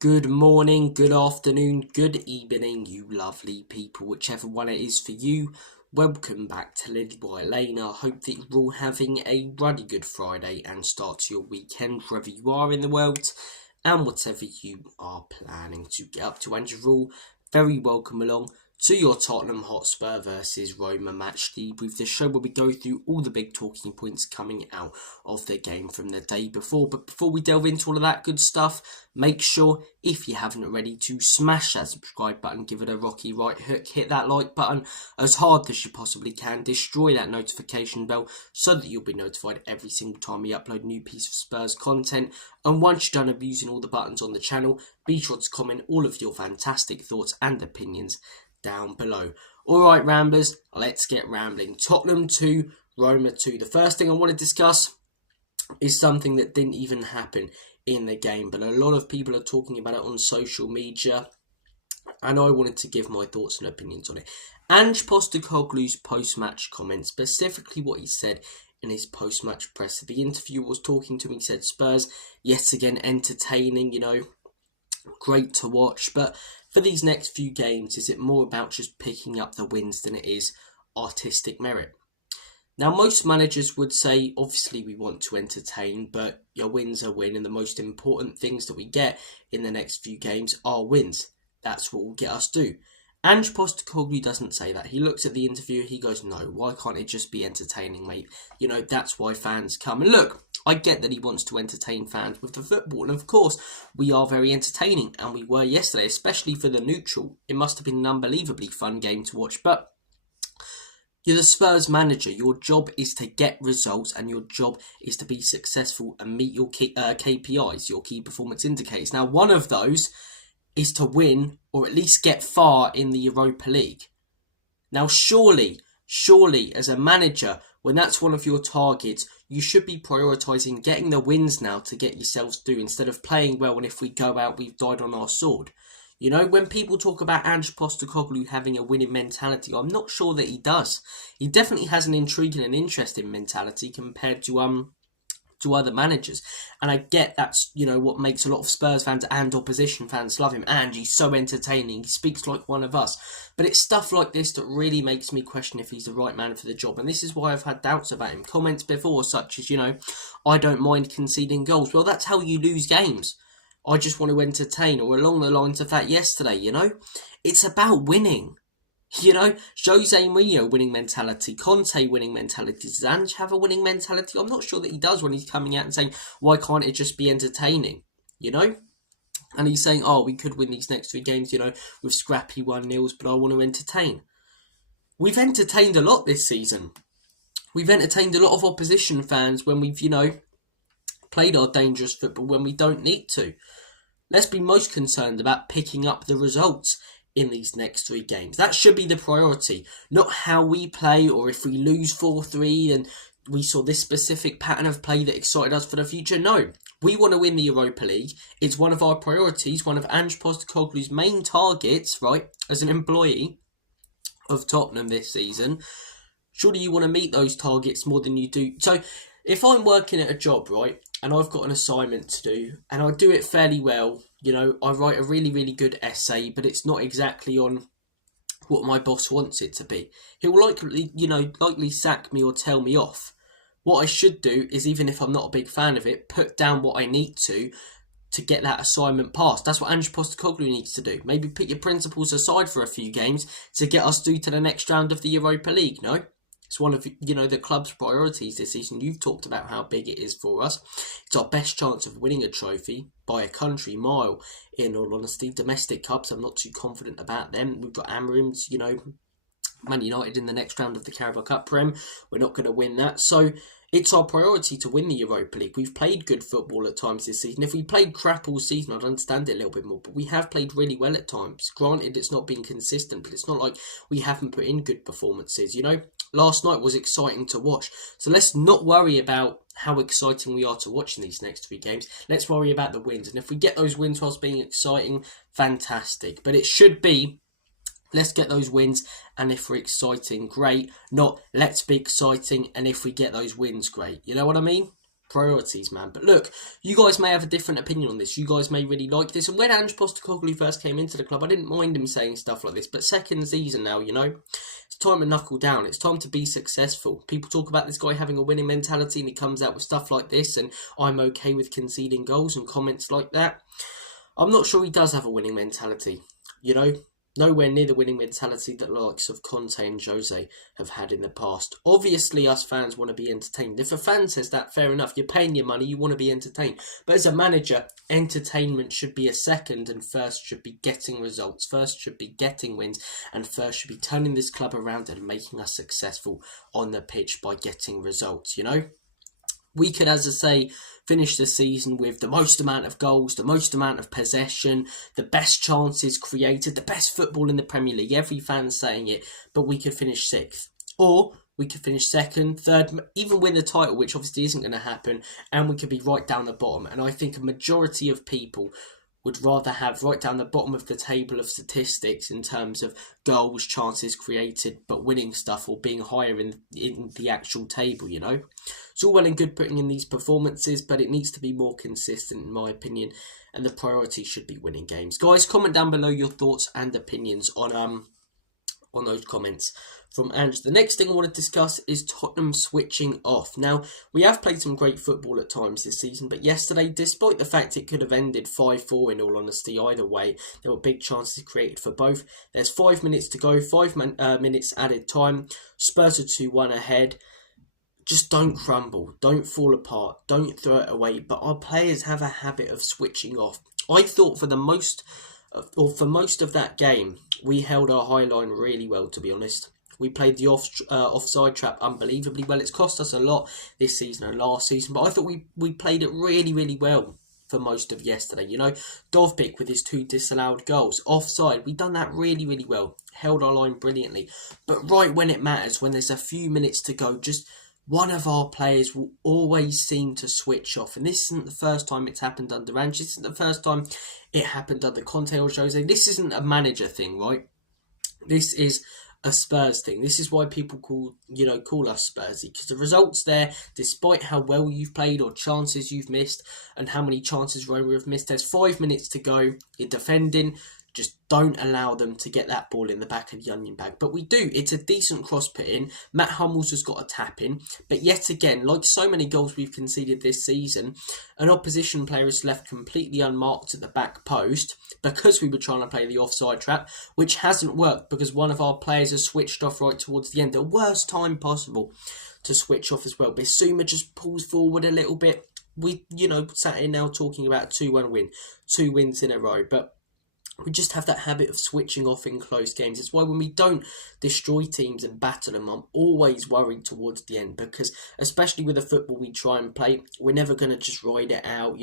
Good morning, good afternoon, good evening, you lovely people, whichever one it is for you. Welcome back to Lilywhite Lane. I hope that you're all having a ruddy good Friday and start to your weekend, wherever you are in the world, and whatever you are planning to get up to. And you're all very welcome along to your Tottenham Hotspur versus Roma match debrief, the show where we go through all the big talking points coming out of the game from the day before. But before we delve into all of that good stuff, make sure, if you haven't already, to smash that subscribe button, give it a rocky right hook, hit that like button as hard as you possibly can, destroy that notification bell so that you'll be notified every single time we upload a new piece of Spurs content. And once you're done abusing all the buttons on the channel, be sure to comment all of your fantastic thoughts and opinions down below. Alright Ramblers, let's get rambling. Tottenham 2, Roma 2. The first thing I want to discuss is something that didn't even happen in the game, but a lot of people are talking about it on social media, and I wanted to give my thoughts and opinions on it. Ange Postecoglou's post-match comment, specifically what he said in his post-match press. The interviewer was talking to him, he said Spurs, yet again entertaining, great to watch, but for these next few games, is it more about just picking up the wins than it is artistic merit? Now, most managers would say, obviously, we want to entertain, but your wins are win, and the most important things that we get in the next few games are wins. That's what will get us through. Ange Postecoglou doesn't say that. He looks at the interview, he goes, no, why can't it just be entertaining, mate? That's why fans come. And look, I get that he wants to entertain fans with the football, and of course, we are very entertaining, and we were yesterday, especially for the neutral. It must have been an unbelievably fun game to watch, but you're the Spurs manager. Your job is to get results, and your job is to be successful and meet your KPIs, your key performance indicators. Now, one of those is to win, or at least get far in the Europa League. Now, surely, as a manager, when that's one of your targets, you should be prioritising getting the wins now to get yourselves through, instead of playing well and if we go out, we've died on our sword. When people talk about Ange Postecoglou having a winning mentality, I'm not sure that he does. He definitely has an intriguing and interesting mentality compared to other managers. And I get that's, what makes a lot of Spurs fans and opposition fans love him. And he's so entertaining. He speaks like one of us. But it's stuff like this that really makes me question if he's the right man for the job. And this is why I've had doubts about him. Comments before, such as, I don't mind conceding goals. Well, that's how you lose games. I just want to entertain, or along the lines of that yesterday, It's about winning. Jose Mourinho winning mentality, Conte winning mentality. Does Ange have a winning mentality? I'm not sure that he does when he's coming out and saying, why can't it just be entertaining? And he's saying, we could win these next 3 games, with scrappy 1-0s, but I want to entertain. We've entertained a lot this season. We've entertained a lot of opposition fans when we've, played our dangerous football when we don't need to. Let's be most concerned about picking up the results in these next 3 games. That should be the priority, not how we play, or if we lose 4-3 and we saw this specific pattern of play that excited us for the future. No, we want to win the Europa League. It's one of our priorities, one of Ange Postecoglou's main targets, right, as an employee of Tottenham this season. Surely you want to meet those targets more than you do. So if I'm working at a job, right, and I've got an assignment to do, and I do it fairly well, I write a really, really good essay, but it's not exactly on what my boss wants it to be. He'll likely sack me or tell me off. What I should do is, even if I'm not a big fan of it, put down what I need to get that assignment passed. That's what Ange Postecoglou needs to do. Maybe put your principles aside for a few games to get us through to the next round of the Europa League, no? It's one of, the club's priorities this season. You've talked about how big it is for us. It's our best chance of winning a trophy by a country mile, in all honesty. Domestic cups, I'm not too confident about them. We've got Amarim's, Man United in the next round of the Carabao Cup Prem. We're not going to win that. So it's our priority to win the Europa League. We've played good football at times this season. If we played crap all season, I'd understand it a little bit more. But we have played really well at times. Granted, it's not been consistent, but it's not like we haven't put in good performances, Last night was exciting to watch. So let's not worry about how exciting we are to watch in these next 3 games. Let's worry about the wins. And if we get those wins whilst being exciting, fantastic. But it should be, let's get those wins, and if we're exciting, great. Not, let's be exciting, and if we get those wins, great. You know what I mean? priorities, man. But look, you guys may have a different opinion on this. You guys may really like this. And when Ange Postecoglou first came into the club, I didn't mind him saying stuff like this. But second season now, it's time to knuckle down. It's time to be successful. People talk about this guy having a winning mentality and he comes out with stuff like this and I'm okay with conceding goals and comments like that. I'm not sure he does have a winning mentality, Nowhere near the winning mentality that the likes of Conte and Jose have had in the past. Obviously, us fans want to be entertained. If a fan says that, fair enough. You're paying your money, you want to be entertained. But as a manager, entertainment should be a second, and first should be getting results. First should be getting wins, and first should be turning this club around and making us successful on the pitch by getting results, We could, as I say, finish the season with the most amount of goals, the most amount of possession, the best chances created, the best football in the Premier League. Every fan's saying it, but we could finish 6th. Or we could finish 2nd, 3rd, even win the title, which obviously isn't going to happen, and we could be right down the bottom. And I think a majority of people would rather have right down the bottom of the table of statistics in terms of goals, chances created, but winning stuff or being higher in the actual table, It's all well and good putting in these performances, but it needs to be more consistent in my opinion, and the priority should be winning games. Guys, comment down below your thoughts and opinions on those comments from Ange. The next thing I want to discuss is Tottenham switching off. Now, we have played some great football at times this season, but yesterday, despite the fact it could have ended 5-4 in all honesty, either way, there were big chances created for both. There's 5 minutes to go, 5 minutes added time. Spurs are 2-1 ahead. Just don't crumble, don't fall apart, don't throw it away. But our players have a habit of switching off. I thought for most of that game, we held our high line really well, to be honest. We played the offside trap unbelievably well. It's cost us a lot this season and last season, but I thought we played it really, really well for most of yesterday. Dovbyk with his 2 disallowed goals. Offside, we done that really, really well. Held our line brilliantly. But right when it matters, when there's a few minutes to go, just one of our players will always seem to switch off. And this isn't the first time it's happened under Ange. This isn't the first time it happened under Conte or Jose. This isn't a manager thing, right? This is a Spurs thing. This is why people call us Spursy, because the results there, despite how well you've played or chances you've missed and how many chances Roma have missed, there's 5 minutes to go. You're defending. Just don't allow them to get that ball in the back of the onion bag. But we do. It's a decent cross put in. Matt Hummels has got a tap in. But yet again, like so many goals we've conceded this season, an opposition player is left completely unmarked at the back post because we were trying to play the offside trap, which hasn't worked because one of our players has switched off right towards the end. The worst time possible to switch off as well. Bissouma just pulls forward a little bit. We, sat here now talking about 2-1 win. 2 wins in a row. But we just have that habit of switching off in close games. It's why when we don't destroy teams and battle them, I'm always worried towards the end, because especially with the football we try and play, we're never going to just ride it out.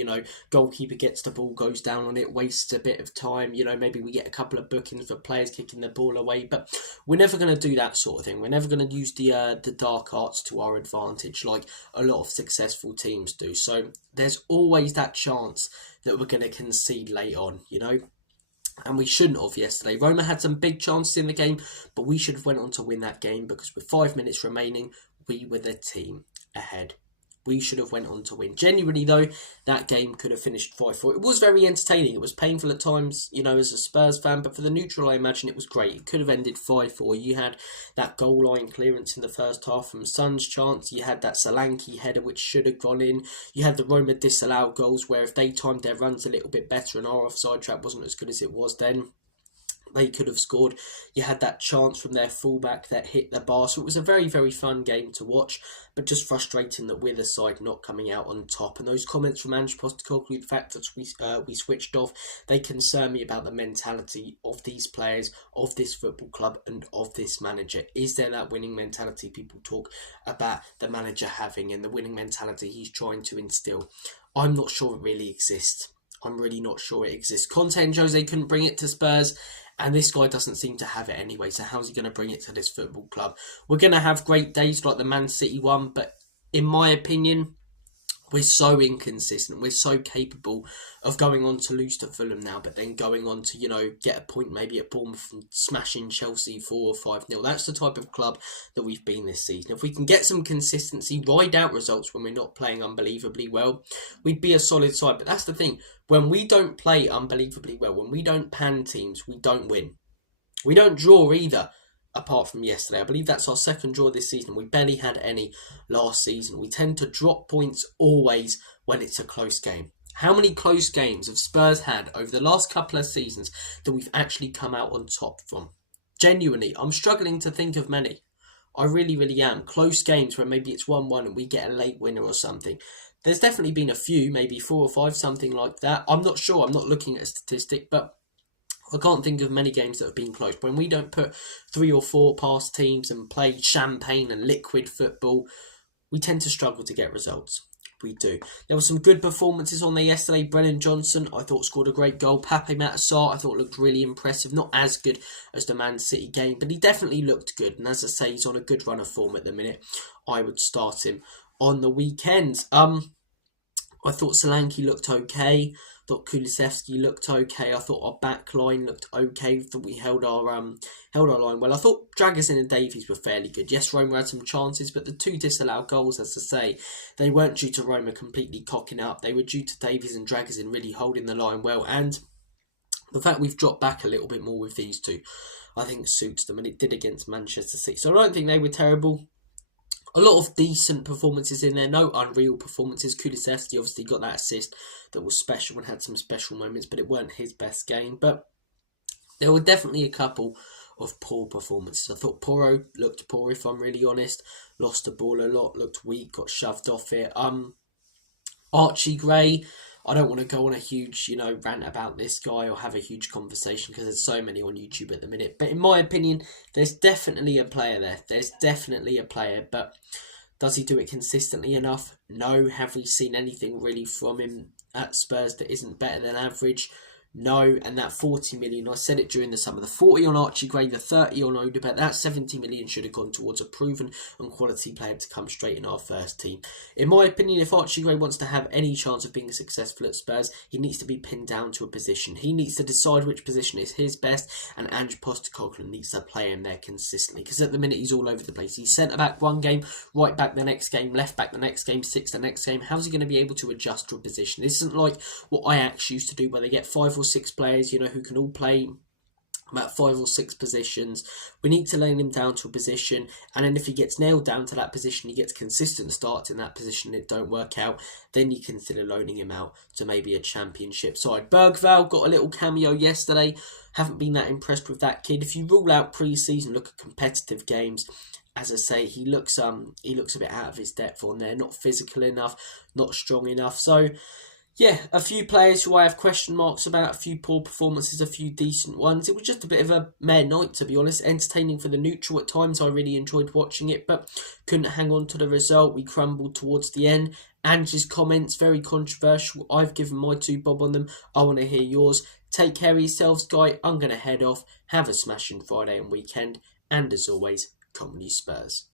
Goalkeeper gets the ball, goes down on it, wastes a bit of time. Maybe we get a couple of bookings for players kicking the ball away, but we're never going to do that sort of thing. We're never going to use the dark arts to our advantage like a lot of successful teams do. So there's always that chance that we're going to concede late on, And we shouldn't have yesterday. Roma had some big chances in the game, but we should have went on to win that game because with 5 minutes remaining, we were the team ahead. We should have went on to win. Genuinely, though, that game could have finished 5-4. It was very entertaining. It was painful at times, as a Spurs fan, but for the neutral, I imagine it was great. It could have ended 5-4. You had that goal line clearance in the first half from Son's chance. You had that Solanke header, which should have gone in. You had the Roma disallowed goals, where if they timed their runs a little bit better and our offside trap wasn't as good as it was then, they could have scored. You had that chance from their fullback that hit the bar. So it was a very, very fun game to watch, but just frustrating that we're the side not coming out on top. And those comments from Ange Postecoglou, the fact that we switched off, they concern me about the mentality of these players, of this football club, and of this manager. Is there that winning mentality people talk about the manager having and the winning mentality he's trying to instill? I'm not sure it really exists. I'm really not sure it exists. Conte and Jose couldn't bring it to Spurs, and this guy doesn't seem to have it anyway, so how's he going to bring it to this football club? We're going to have great days like the Man City one, but in my opinion, We're so inconsistent. We're so capable of going on to lose to Fulham now, but then going on to, get a point maybe at Bournemouth and smashing Chelsea 4 or 5-0. That's the type of club that we've been this season. If we can get some consistency, ride out results when we're not playing unbelievably well, we'd be a solid side. But that's the thing. When we don't play unbelievably well, when we don't pan teams, we don't win. We don't draw either. Apart from yesterday, I believe that's our second draw this season. We barely had any last season. We tend to drop points always when it's a close game. How many close games have Spurs had over the last couple of seasons that we've actually come out on top from? Genuinely, I'm struggling to think of many. I really, really am. Close games where maybe it's 1-1 and we get a late winner or something. There's definitely been a few, maybe 4 or 5, something like that. I'm not sure. I'm not looking at a statistic, but I can't think of many games that have been close. When we don't put 3 or 4 past teams and play champagne and liquid football, we tend to struggle to get results. We do. There were some good performances on there yesterday. Brennan Johnson, I thought, scored a great goal. Pape Matar, I thought, looked really impressive. Not as good as the Man City game, but he definitely looked good. And as I say, he's on a good run of form at the minute. I would start him on the weekends. I thought Solanke looked okay. I thought Kulusevski looked okay. I thought our back line looked okay. I thought we held our line well. I thought Dragusin and Davies were fairly good. Yes, Roma had some chances, but the 2 disallowed goals, as I say, they weren't due to Roma completely cocking up. They were due to Davies and Dragusin really holding the line well. And the fact we've dropped back a little bit more with these 2, I think suits them, and it did against Manchester City. So I don't think they were terrible. A lot of decent performances in there, no unreal performances. Kulusevski obviously got that assist that was special and had some special moments, but it weren't his best game. But there were definitely a couple of poor performances. I thought Porro looked poor, if I'm really honest. Lost the ball a lot, looked weak, got shoved off it. Archie Gray, I don't want to go on a huge, rant about this guy or have a huge conversation because there's so many on YouTube at the minute. But in my opinion, there's definitely a player there. There's definitely a player, but does he do it consistently enough? No. Have we seen anything really from him at Spurs that isn't better than average? No. And that 40 million, I said it during the summer, the 40 on Archie Gray, the 30 on Odebert, that 70 million should have gone towards a proven and quality player to come straight in our first team. In my opinion, if Archie Gray wants to have any chance of being successful at Spurs, he needs to be pinned down to a position. He needs to decide which position is his best, and Ange Postecoglou needs to play him there consistently, because at the minute he's all over the place. He's centre back one game, right back the next game, left back the next game, six the next game. How's he going to be able to adjust to a position? This isn't like what Ajax used to do, where they get 5 or 6 players, who can all play about 5 or 6 positions. We need to lay him down to a position, and then if he gets nailed down to that position, he gets consistent starts in that position and it don't work out, then you consider loaning him out to maybe a championship side. Bergvall got a little cameo yesterday. Haven't been that impressed with that kid. If you rule out pre-season, look at competitive games, as I say, he looks a bit out of his depth on there, not physical enough, not strong enough. So yeah, a few players who I have question marks about, a few poor performances, a few decent ones. It was just a bit of a mere night, to be honest. Entertaining for the neutral at times. I really enjoyed watching it, but couldn't hang on to the result. We crumbled towards the end. Ange's comments, very controversial. I've given my 2 bob on them. I want to hear yours. Take care of yourselves, guy. I'm going to head off. Have a smashing Friday and weekend. And as always, come on you Spurs.